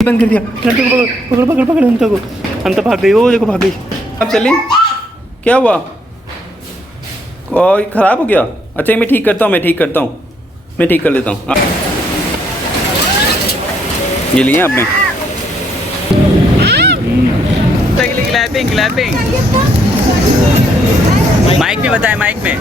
बंद कर दिया। पकड़ पकड़ पकड़ अनंता को। अनंता भाग गई, वो देखो भाग गई। अब चली, क्या हुआ? कोई ख़राब हो गया? अच्छा मैं ठीक करता हूँ, मैं ठीक कर लेता हूँ। ये लिए आपने? क्लैपिंग माइक में बताए, माइक में।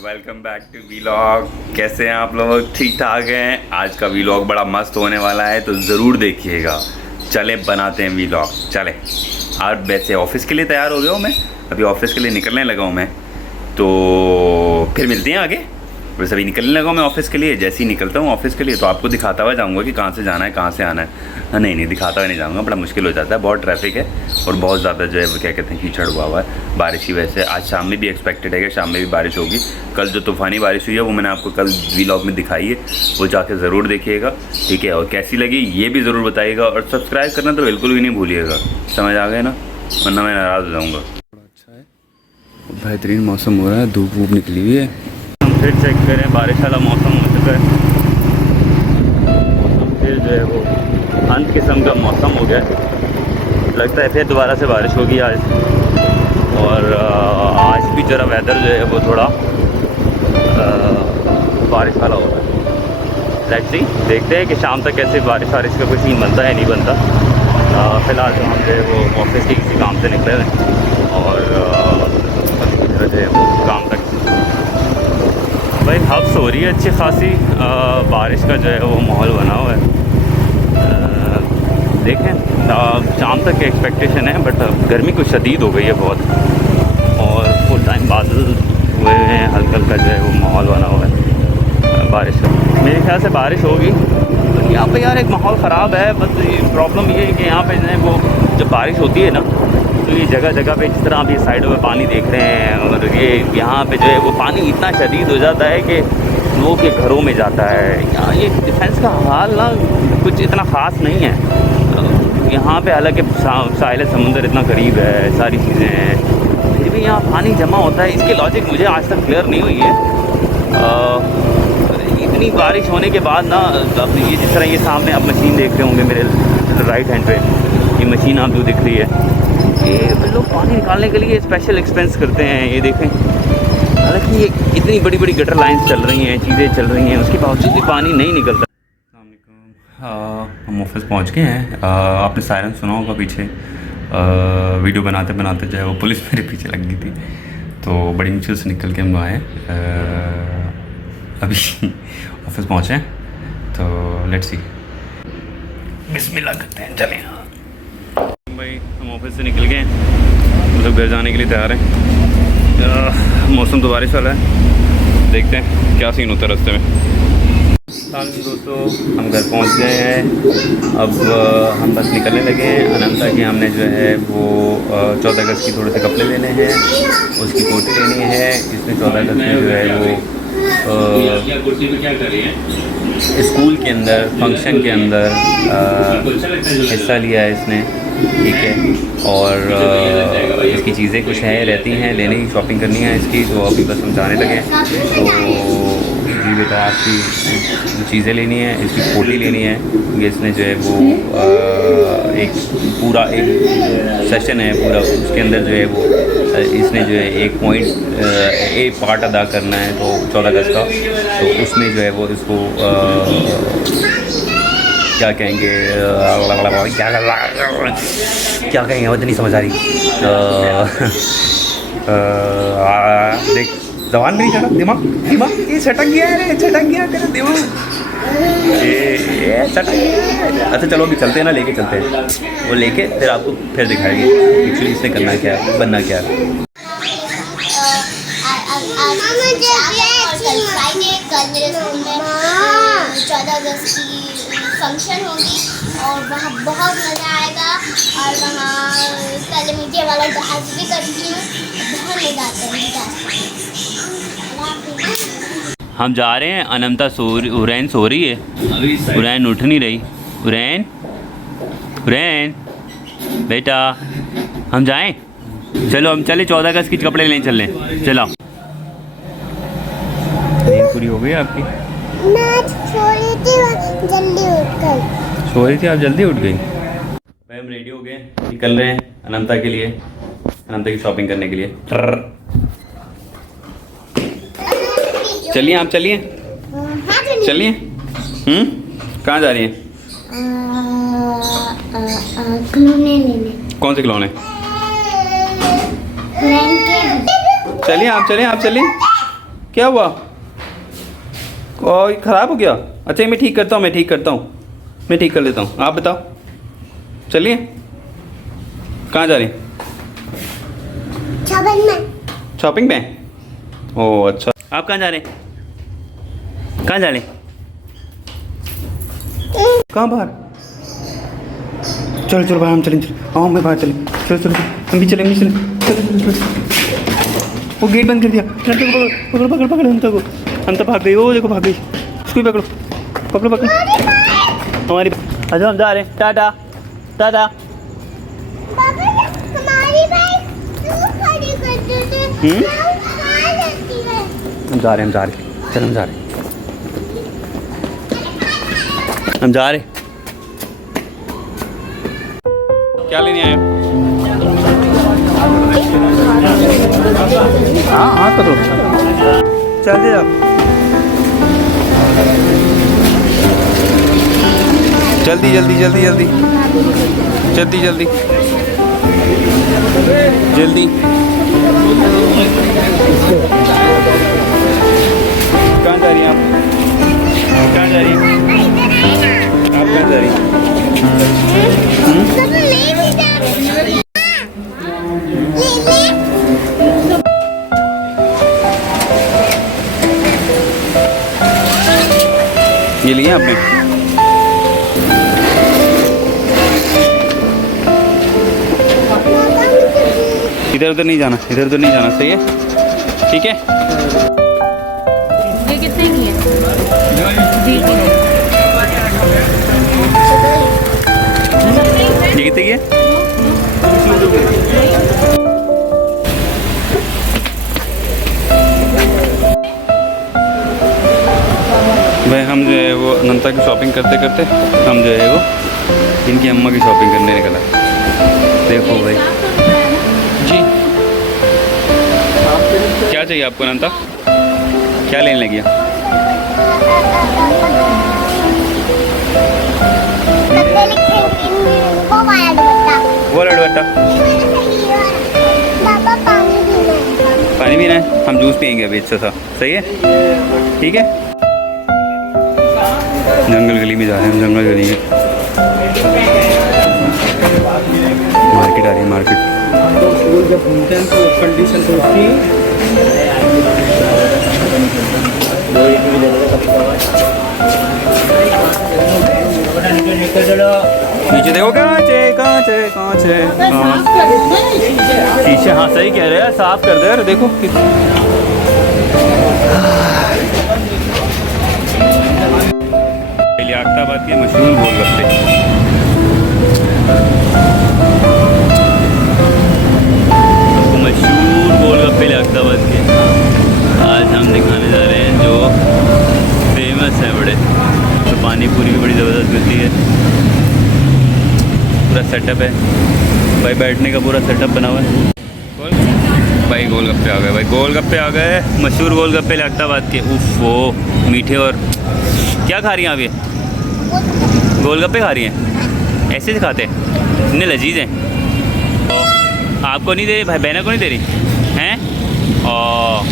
Welcome back to vlog. कैसे हैं आप लोग? ठीक ठाक हैं? आज का वीलॉग बड़ा मस्त होने वाला है, तो ज़रूर देखिएगा। चले बनाते हैं वीलॉग, चले। आज वैसे ऑफिस के लिए तैयार हो गया हूँ मैं, अभी ऑफिस के लिए निकलने लगा हूँ मैं, तो फिर मिलते हैं आगे। वैसे अभी निकलने लगा हूँ मैं ऑफिस के लिए। जैसे ही निकलता हूँ ऑफिस के लिए तो आपको दिखाता हुआ जाऊँगा कि कहाँ से जाना है, कहाँ से आना है। नहीं दिखाता हुआ नहीं जाऊँगा, बड़ा मुश्किल हो जाता है, बहुत ट्रैफिक है और बहुत ज़्यादा जो है वो क्या कहते हैं कीचड़ हुआ है बारिश की वजह से। आज शाम में भी एक्सपेक्टेड है कि शाम में भी बारिश होगी। कल जो तूफ़ानी बारिश हुई है वो मैंने आपको कल वीलॉग में दिखाई है, वो जाके ज़रूर देखिएगा, ठीक है। और कैसी लगी ये भी ज़रूर बताइएगा, और सब्सक्राइब करना तो बिल्कुल भी नहीं भूलिएगा, समझ आ गए ना, वरना मैं नाराज़ हो जाऊँगा। अच्छा है, बेहतरीन मौसम हो रहा है, धूप वूप निकली हुई है। हम फिर चेक करें, बारिश वाला मौसम हो चुका है। मौसम फिर जो है वो अंत किस्म का मौसम हो गया, लगता है फिर दोबारा से बारिश होगी आज। और आज भी जरा वेदर जो है वो थोड़ा बारिश वाला हो रहा है। लेट्स सी, देखते हैं कि शाम तक कैसे बारिश का कोई सीन बनता है नहीं बनता। फ़िलहाल तो हम जो है वो ऑफिस के किसी काम से निकले हैं और जो है वो काम तक भाई हफ्स हो रही है अच्छी खासी। बारिश का जो है वो माहौल बना हुआ है। देखें शाम तक की एक्सपेक्टेशन है, बट गर्मी कुछ शदीद हो गई है बहुत, और फुल टाइम बादल हुए हैं, हल्का हल्का जो है वो माहौल बना हुआ है बारिश का। मेरे ख्याल से बारिश होगी। तो यहाँ पे यार एक माहौल ख़राब है, बस प्रॉब्लम ये है कि यहाँ पे जो है वो जब बारिश होती है ना, तो ये जगह जगह पे जिस तरह आप ये साइडों में पानी देख रहे हैं, और ये यहाँ पे जो है वो पानी इतना शदीद हो जाता है कि लोगों के घरों में जाता है। यहाँ ये डिफेंस का हाल ना कुछ इतना ख़ास नहीं है यहाँ पे, हालांकि साहिल समुंदर इतना करीब है, सारी चीज़ें हैं, फिर भी यहाँ पानी जमा होता है। इसकी लॉजिक मुझे आज तक क्लियर नहीं हुई है। इतनी बारिश होने के बाद ना, अब ये जिस तरह ये सामने आप मशीन देख रहे होंगे मेरे राइट हैंड पे, ये मशीन आप जो दिख रही है, ये लोग पानी निकालने के लिए स्पेशल एक्सपेंस करते हैं। ये देखें, हालांकि ये इतनी बड़ी बड़ी गटर लाइन्स चल रही हैं, चीज़ें चल रही हैं, उसके बावजूद भी पानी नहीं निकलता। हम ऑफिस पहुंच गए हैं। आपने सायरन सुना होगा पीछे। वीडियो बनाते बनाते जो है वो पुलिस मेरे पीछे लग गई थी, तो बड़ी मुश्किल से निकल के हम आए। अभी ऑफिस पहुंचे हैं, तो लेट्स सी, बिस्मिल्लाह करते हैं, चलें। भाई हम ऑफिस से निकल गए, मतलब घर जाने के लिए तैयार हैं। मौसम तो बारिश वाला है, देखते हैं क्या सीन होता है रास्ते में। दोस्तों हम घर पहुंच गए हैं, अब हम बस निकलने लगे हैं। अनंता की हमने जो है वो 14 अगस्त की थोड़े से कपड़े लेने हैं, उसकी कोटी लेनी है। इसमें 14 अगस्त में जो है वो स्कूल के अंदर फंक्शन के अंदर हिस्सा लिया है इसने, ठीक है। और इसकी चीज़ें कुछ हैं रहती हैं, लेने की शॉपिंग करनी है इसकी, तो अभी बस हम जाने लगे। तो जी बेटा आपकी जो चीज़ें लेनी है, इसकी कोटी लेनी है, ये इसने जो है वो एक पूरा एक सेशन है पूरा, उसके अंदर जो है वो इसने जो है एक पार्ट अदा करना है, तो 14 अगस्त का, तो उसमें जो है वो इसको क्या कहेंगे, क्या कहेंगे वो तो नहीं समझ आ रही। देख जवान नहीं चला, दिमाग ये छटक गया है, छटक गया तेरा दिमाग, ये छटक गया। अच्छा चलो अभी चलते हैं ना, लेके चलते हैं, वो लेके फिर आपको फिर दिखाएंगे एक्चुअली इसने करना क्या है, बनना क्या है। कल मेरे स्कूल में 14 अगस्त की फंक्शन होगी और वहाँ बहुत मज़ा आएगा, और वहाँ कल मीडिया वाला डांस भी करती हूँ, बहुत मज़ा आता है। हम जा रहे हैं, अनंता उरैन सो रही है, उरैन उठ नहीं रही। उरैन फ्रेंड बेटा हम जाएं? चलो हम चले 14 अगस्त के कपड़े लेने चल रहे। चलो नींद पूरी हो गई आपकी? मैं सो रही थी जल्दी उठ गई। सो रही थी आप जल्दी उठ गई? भाई हम रेडी हो गए, निकल रहे हैं अनंता के लिए, अनंता की शॉपिंग करने के लिए। चलिए आप चलिए चलिए। कहाँ जा रही हैं? खिलौने लेने। कौन से खिलौने? फ्रेंड के। चलिए आप चलिए आप चलिए। क्या हुआ? कोई ख़राब हो गया? अच्छा मैं ठीक करता हूँ, मैं ठीक करता हूँ, मैं ठीक कर लेता हूँ, आप बताओ। चलिए कहाँ जा रही? शॉपिंग में। शॉपिंग में? ओह अच्छा। आप कहाँ जा रहे हैं? कहाँ जा रहे हैं? कहाँ बाहर? चलो चलो बाहर हम चलें। चलो आओ मैं बाहर चलें। चलो चलो हम भी चलें, चलो चलो चलो। वो गेट बंद कर दिया। पकड़ो पकड़ो पकड़ो अंता को। अंता भाग गई, वो देखो भाग गई। उसको भी पकड़ो पकड़ो पकड़ो। हमारी अच्छा हम जा रहे हैं। टाटा टाटा। हमारी बाइक खड़ी कर देते। हम जा रहे हैं, हम जा रहे हैं, चलो हम जा रहे हैं, हम जा रहे। क्या लेने आए? हाँ हाँ करो, चल दे आप। जल्दी जल्दी जल्दी जल्दी जल्दी जल्दी जल्दी। कहाँ जा रही हैं आप? कहाँ जा रही हैं आप? कहाँ जा रही हैं? ये लिए आपने? इधर उधर नहीं जाना, इधर उधर नहीं जाना, सही है? ठीक है। ये कितने की है? जी ये कितने की है? भाई हम जो है वो अनंता की शॉपिंग करते करते हम जो है वो इनकी अम्मा की शॉपिंग करने निकला। देखो भाई जी, क्या चाहिए आपको अनंता? क्या लेने लगी? वो वाला दुपट्टा। पापा पानी पीना है। पानी पीना है? हम जूस पियेंगे अभी अच्छा सा, सही है? ठीक है। जंगल गली में जा रहे हैं हम, जंगल गली में। मार्केट आ रही है, मार्केट। जब घूमते हैं तो कंडीशन तो होती है। नीचे देखो, कांचे कांचे कांचे। शीशे, हाँ सही कह रहे हैं, साफ कर दे यार। देखो लियाकताबाद के मशहूर गोलगप्पे। मशहूर गोलगप्पे लियाकताबाद के आज हम दिखाने जा रहे हैं, जो फेमस है बड़े। तो पानी पूरी भी बड़ी ज़बरदस्त मिलती है, पूरा सेटअप है भाई, बैठने का पूरा सेटअप बना हुआ है। भाई गोलगप्पे आ गए, भाई गोलगप्पे आ गए, मशहूर गोलगप्पे लियाकताबाद के। उफ वो मीठे। और क्या खा रही हैं आप? ये गोलगप्पे खा रही हैं? ऐसे दिखाते हैं, इतने लजीज हैं। आपको नहीं दे रही भाई? बहना को नहीं दे रही हैं? और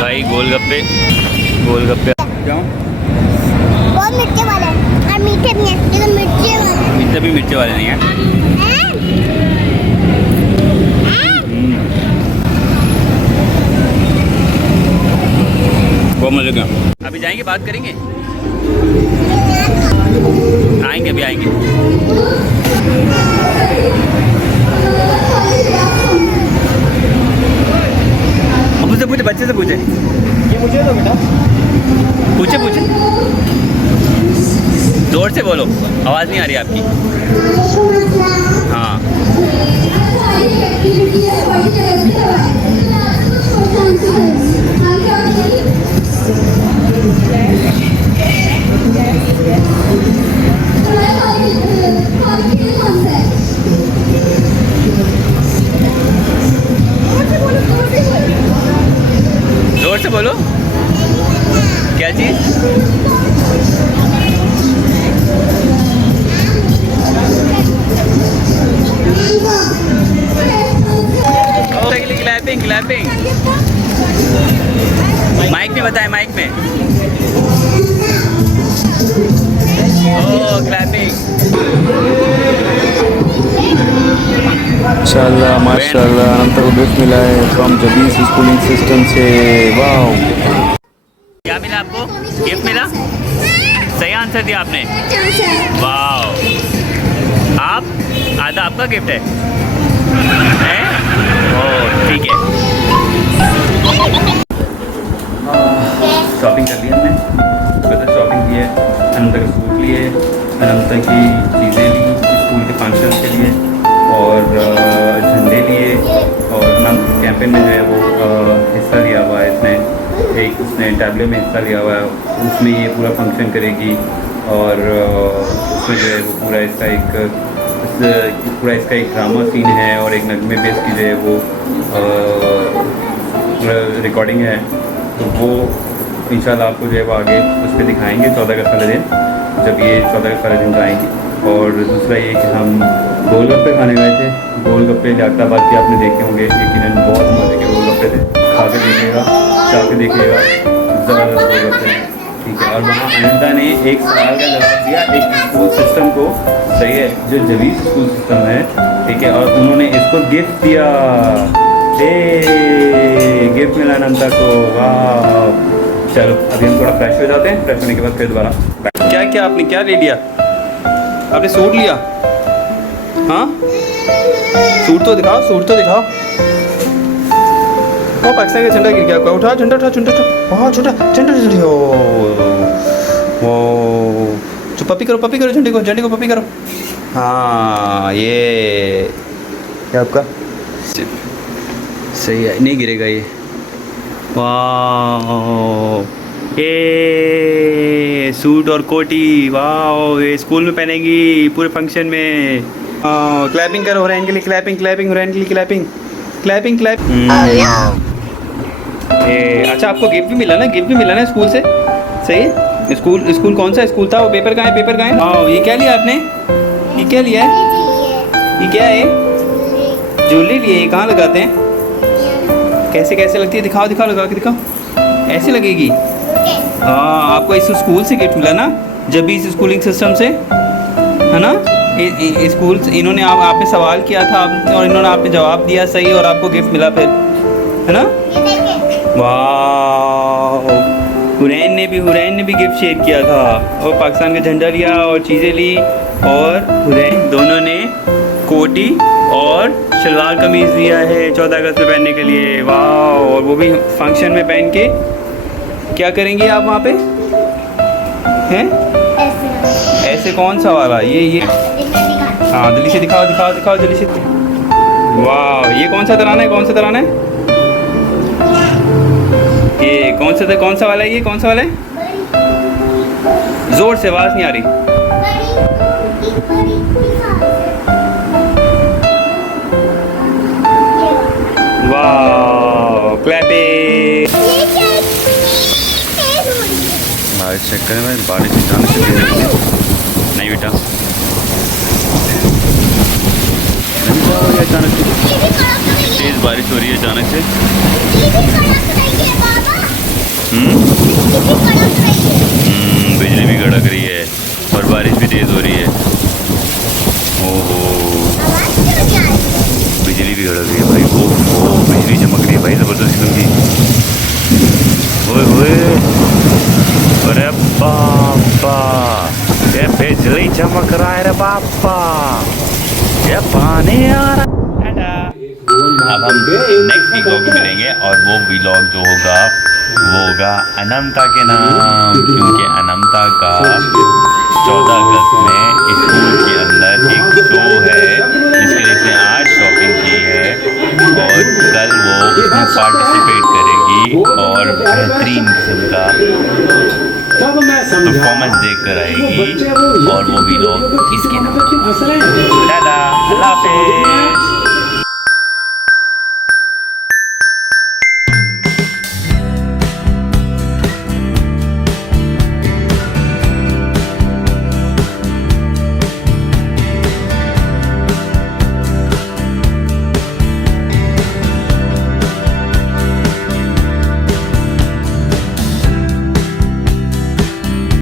भाई गोलगप्पे गोलगप्पे जाऊँ? बहुत मिर्चे वाले हैं और मीठे भी हैं, लेकिन मिर्चे वाले। इतने भी मिर्चे वाले नहीं हैं। बहुत मजे का। अभी जाएंगे, बात करेंगे, आएंगे अभी आएंगे। मुझसे पूछे, बच्चे से पूछे। ये मुझे तो बेटा पूछे पूछे। 2 जोर से बोलो, आवाज़ नहीं आ रही आपकी। हाँ जोर से बोलो, क्या चीज़? Clapping clapping. माइक में बताएं, माइक में। ओह क्लैपिंग। माशाल्लाह माशाल्लाह, अनंत को गिफ्ट मिला है फ्रॉम जबीस स्कूलिंग सिस्टम से। वाह, क्या मिला आपको? गिफ्ट मिला? सही आंसर दिया आपने। वाह, आप आधा आपका गिफ्ट है? ओह ठीक है। शॉपिंग कर ली हमने, मतलब शॉपिंग की है, अनंत का सूट लिए, अनंत की चीज़ें ली स्कूल के फंक्शन के लिए, और झंडे लिए, और नम कैंपेन में जो है वो हिस्सा लिया हुआ है इसने, एक उसने टैबलो में हिस्सा लिया हुआ है, उसमें ये पूरा फंक्शन करेगी, और उसमें जो है वो पूरा इसका एक ड्रामा सीन है, और एक नगमे बेस की जो है वो रिकॉर्डिंग है, तो वो इंशाल्लाह आपको जो है वो आगे उस पर दिखाएंगे 14 अगस्त वाले दिन, जब ये 14 अगस्त वाले दिन आएंगी। और दूसरा ये कि हम गोलगप्पे खाने गए थे, गोलगप्पे लियाकताबाद के आपने देखे होंगे, यकीनन बहुत मज़े के गोलगप्पे थे, खा के देखिएगा, खा के देखिएगा, ज़बरदस्त गोलगप्पे हैं, ठीक है। और वहाँ अनंता ने एक सवाल का जवाब दिया, एक स्कूल सिस्टम को, सही है, जो जवीस स्कूल सिस्टम है, ठीक है, और उन्होंने इसको गिफ्ट दिया। गिफ्ट मिला अनंता को, वाह। चलो अभी हम थोड़ा फ्रेश हो जाते हैं, फ्रेश होने के बाद फिर दोबारा। क्या क्या आपने क्या ले लिया? आपने सूट लिया? हाँ, सूट तो दिखाओ, सूट तो दिखाओ। ओ पाकिस्तान का झंडा गिर गया, उठा झंडा, उठा झंडा, बहुत छोटा झंडा, ओ तो पपी करो, पपी करो, झंडे को पपी करो। हाँ ये क्या आपका सही है, नहीं गिरेगा ये। वाह, ये सूट और कोटी, वाह, ये स्कूल में पहनेगी पूरे फंक्शन में। क्लैपिंग करो हुरैन के लिए, क्लैपिंग क्लैपिंग, हुरैन के लिए क्लैपिंग क्लैपिंग क्लैप। अच्छा आपको गिफ्ट भी मिला ना, गिफ्ट भी मिला ना स्कूल से, सही है। स्कूल कौन सा स्कूल था वो? पेपर कहाँ है, पेपर कहाँ है? हाँ ये क्या लिया आपने? ये क्या लिया है? ये क्या है? ज्वेलरी लिए, ये कहाँ लगाते हैं? कैसे कैसे लगती है? दिखाओ दिखाओ, लगा के दिखाओ, ऐसे लगेगी। हाँ आपको इस स्कूल से गिफ्ट मिला ना, जब भी इस स्कूलिंग सिस्टम से, है ना। स्कूल इन्होंने आपने सवाल किया था और इन्होंने आपने जवाब दिया सही, और आपको गिफ्ट मिला फिर, है ना। वाह, हुरैन ने भी गिफ्ट शेयर किया था, और पाकिस्तान का झंडा लिया और चीज़ें ली, और हुरैन दोनों ने कोटी और शलवार कमीज़ दिया है 14 अगस्त में पहनने के लिए। वाह, और वो भी फंक्शन में पहन के क्या करेंगे आप वहाँ पे? हैं ऐसे कौन सा वाला? ये हाँ जल्दी से दिखाओ दिखाओ दिखाओ जल्दी से। वाह, ये कौन सा तराना है, कौन सा तराना है? ये कौन सा वाला है? ये कौन सा वाला है? जोर से, आवाज़ नहीं आ रही। वाह, क्लैपिंग। बारिश चेक करें भाई, बारिश अचानक से तेज होती है। नहीं बेटा, अचानक से तेज बारिश हो रही है अचानक से। बिजली भी कड़क रही है और बारिश भी तेज हो रही है। ओहो, बिजली भी कड़क रही है भाई, वो बिजली चमक रही है भाई ज़बरदस्त किस्म की। ओए ओए, अरे बापा, ये बिजली चमक रहा है रे बापा, ये पानी आ रहा। अब हम नेक्स्ट व्लॉग में मिलेंगे, और वो व्लॉग जो होगा वो होगा अनंता के नाम, क्योंकि अनंता का 14 अगस्त में स्कूल के अंदर एक शो है जिसके लिए इसने आज शॉपिंग की है और कल वो उसमें पार्टिसिपेट करेगी और बेहतरीन किस्म का परफॉर्मेंस देखकर आएगी और वो भी लोग इसके नाम। टाटा, अल्लाह हाफिज़।